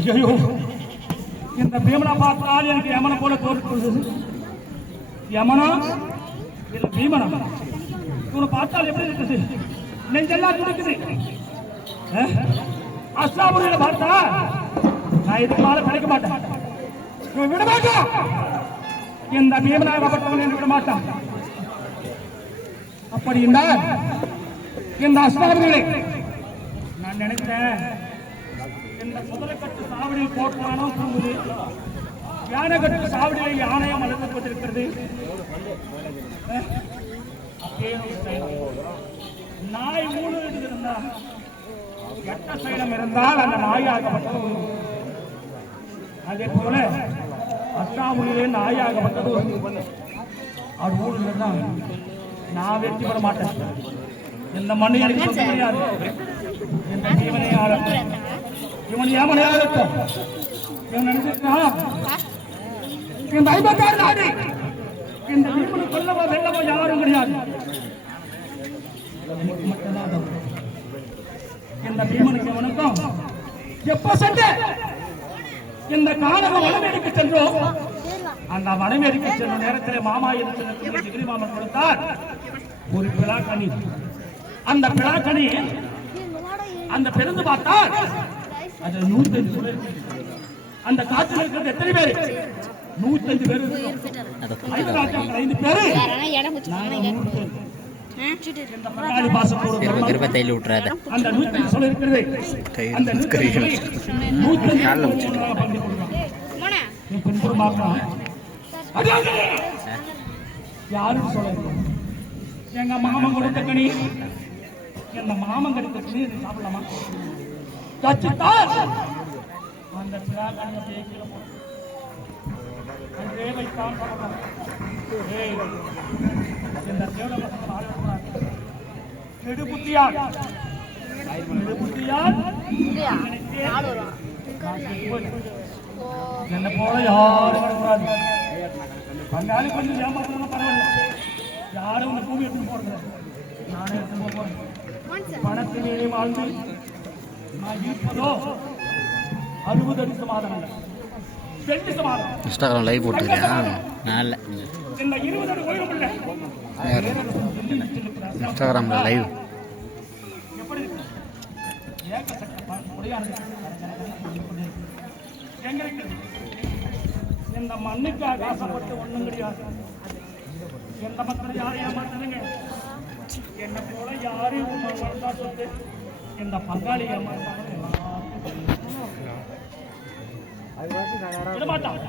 ஐயோ, இந்த பீமனை பார்த்தால் எனக்கு யமனை போல தோற்று. யமனா இல்ல பீமனா? இவனை பார்த்தால் எப்படி இருக்குது? நெஞ்செல்லாம் துடிக்குது. அஸ்லாமுறையில பார்த்தா நான் இதுக்கு மேல கிடைக்க மாட்டேன். இவன் விட மாட்டான். இந்த பீமனாகப்பட்டவன் விட மாட்டான். அப்படி என்றால் இந்த அஸ்லாமுறைகளை நான் நினைக்கிறேன். இந்த முதலக்கட்டு சாவடியில் போட்டானோ தூங்குது, யானைகட்டு சாவடியில் யானையம் வளர்ந்து கொண்டிருக்கிறது. நாய் மூணு இருந்தா கட்ட சைலம் இருந்தால் அந்த நாயாகப்பட்டது. அதே போல அஸ்லாமுடியிலே நாயாகப்பட்டது அது மூணு இருந்தா நான் வெற்றி பெற மாட்டேன். இந்த மண்ணு எனக்கு சொல்ல முடியாது. இந்த ஜீவனை ஆளட்டும், இவன் ஏமனை ஆளட்டும். இவன் நினைச்சிருக்கான் இந்த 56 நாடு இந்த பீமனை கொல்லவோ வெல்லவோ யாரும் கிடையாது. இந்த பீமனுக்கு வணக்கம். எப்ப சென்ற இந்த காணக வனமேரிக்கு சென்றோம். அந்த வனமேரிக்கு சென்ற நேரத்தில் மாமா இருக்கிற டிகிரி மாமன் கொடுத்தார் ஒரு பிளாக்கணி. அந்த பிளாக்கணி அந்த பெருந்து பார்த்தால் அது 105 பேர். அந்த காற்றில் இருக்கிறது எத்தனை பேர்? 105 பேர். 5 பேரு அந்த 105 சொல்ல இருக்கிறது. அந்த 105 யாரும் சொல்ல எங்க மாமன் கொடுத்த கனி, எங்க மாமன் கொடுத்த கனி சாப்பிடலாமா? கச்சித்தால் அந்த வைத்தான். நெடுபுத்தியால் என்ன போல யாரும் வரக்கூடாது. பங்காளி கொஞ்சம் ஏமாத்தணும் பரவாயில்ல. யாரும் இந்த பூமி எடுத்து போறது நானே எடுத்து போறேன். பணத்திலே வாழ்ந்து நான் இருப்பதோ 60 அடி சமாதானம், 2 சமாதானம். இன்ஸ்டாகிராம் லைவ் போட்டுருக்கியா? நல்ல இந்த 20 அடி ஓய்வு இல்லை. இன்ஸ்டாகிராம்ல லைவ் எப்படி எங்க இருக்கு? இந்த மண்ணுக்காக ஆசைப்பட்டு ஒண்ணும் கிடையாது. எந்த மக்கள் யாரும் ஏமாத்துறீங்க? என்ன போல யாரும் வளர்ந்தா சொத்து இந்த பங்காளி ஏமாத்தாங்க. விடமாட்டான்,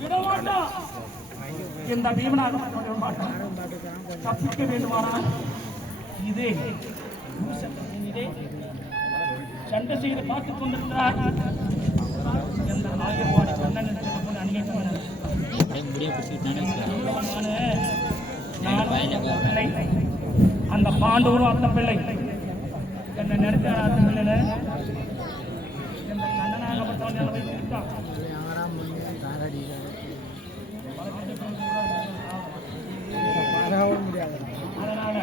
விடமாட்டான். இந்த பீமனாக விடமாட்டான். தப்பிக்க வேண்டுமானால் இதே சண்டை செய்து பார்த்துக் கொண்டிருக்கிறார். எந்த ஆயர்வாடி கண்ணன் அந்த பாண்டவரும் அந்த பிள்ளை என்ன நினைச்ச அந்த பிள்ளை எந்த கண்ணனாகப்பட்டவன் வைத்திருக்கான். அதனால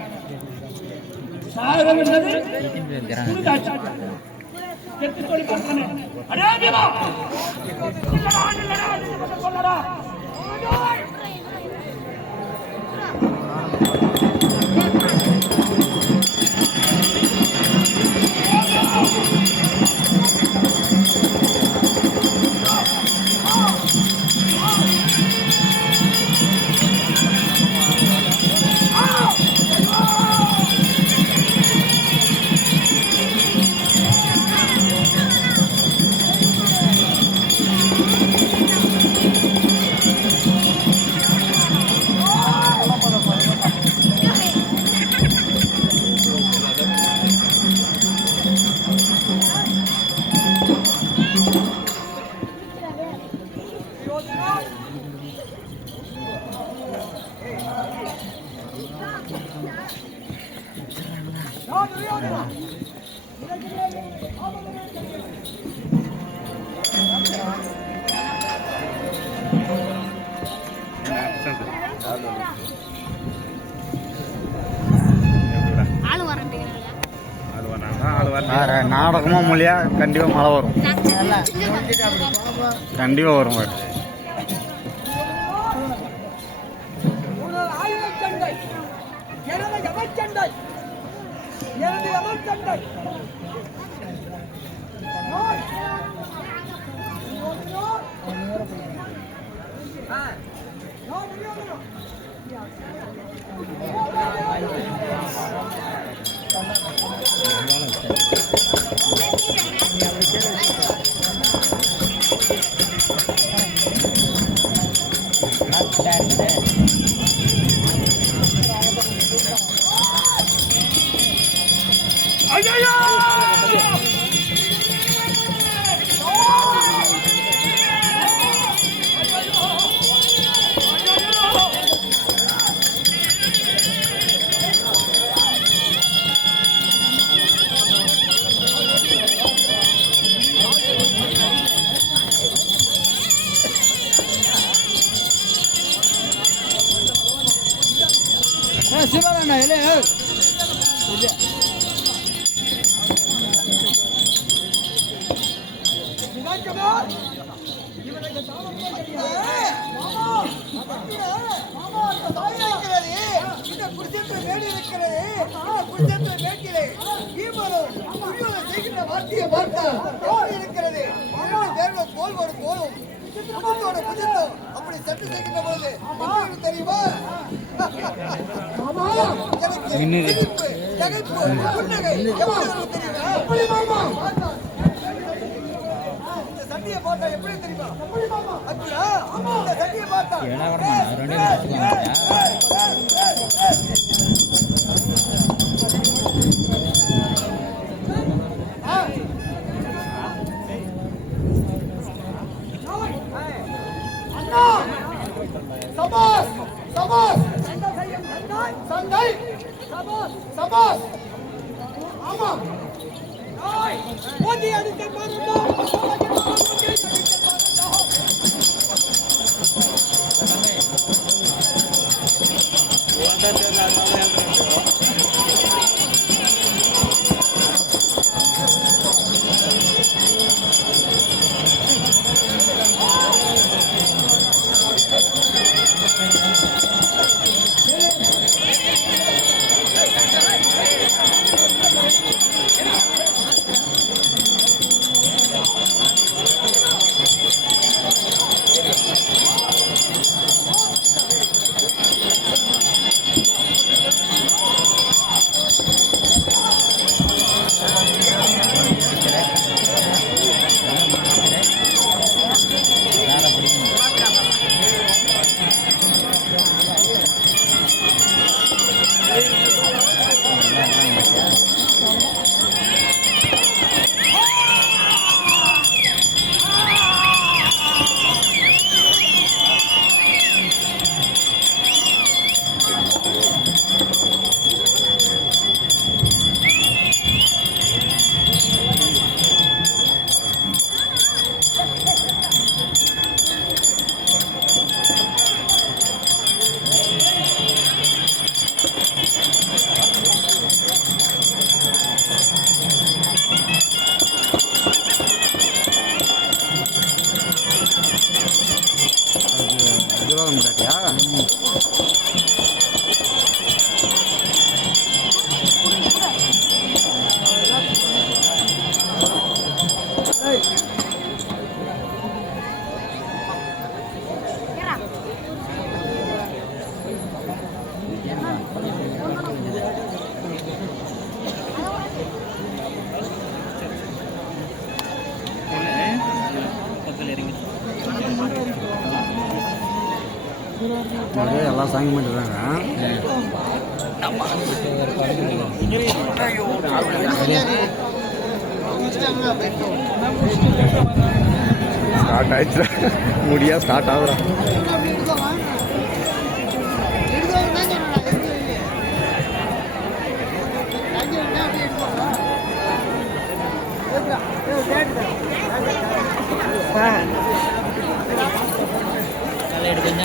சாகம் என்பது கெட்டு சொல்லி பார்த்தேன். சொல்லடா ஆளு வரல வேறு நாடகமாக மொழியா கண்டிப்பாக மழை வரும். கண்டிப்பாக வரும். அப்படி சட்டு செய்கின்ற பொழுது தெரியுமா? சட்டியை பார்த்தா எப்படி தெரியுமா? சட்டியை பார்த்தா சபாஸ் சபாஸ் சண்டை சபாஸ் சபாஸ் ஆமா ஓடி அடிக்க பாருடா எல்லாம் சாங்கி பண்ணிடுறாங்க. ஸ்டார்ட் ஆயிடுச்சு. முடியா ஸ்டார்ட் ஆகுறா. எடுத்துங்க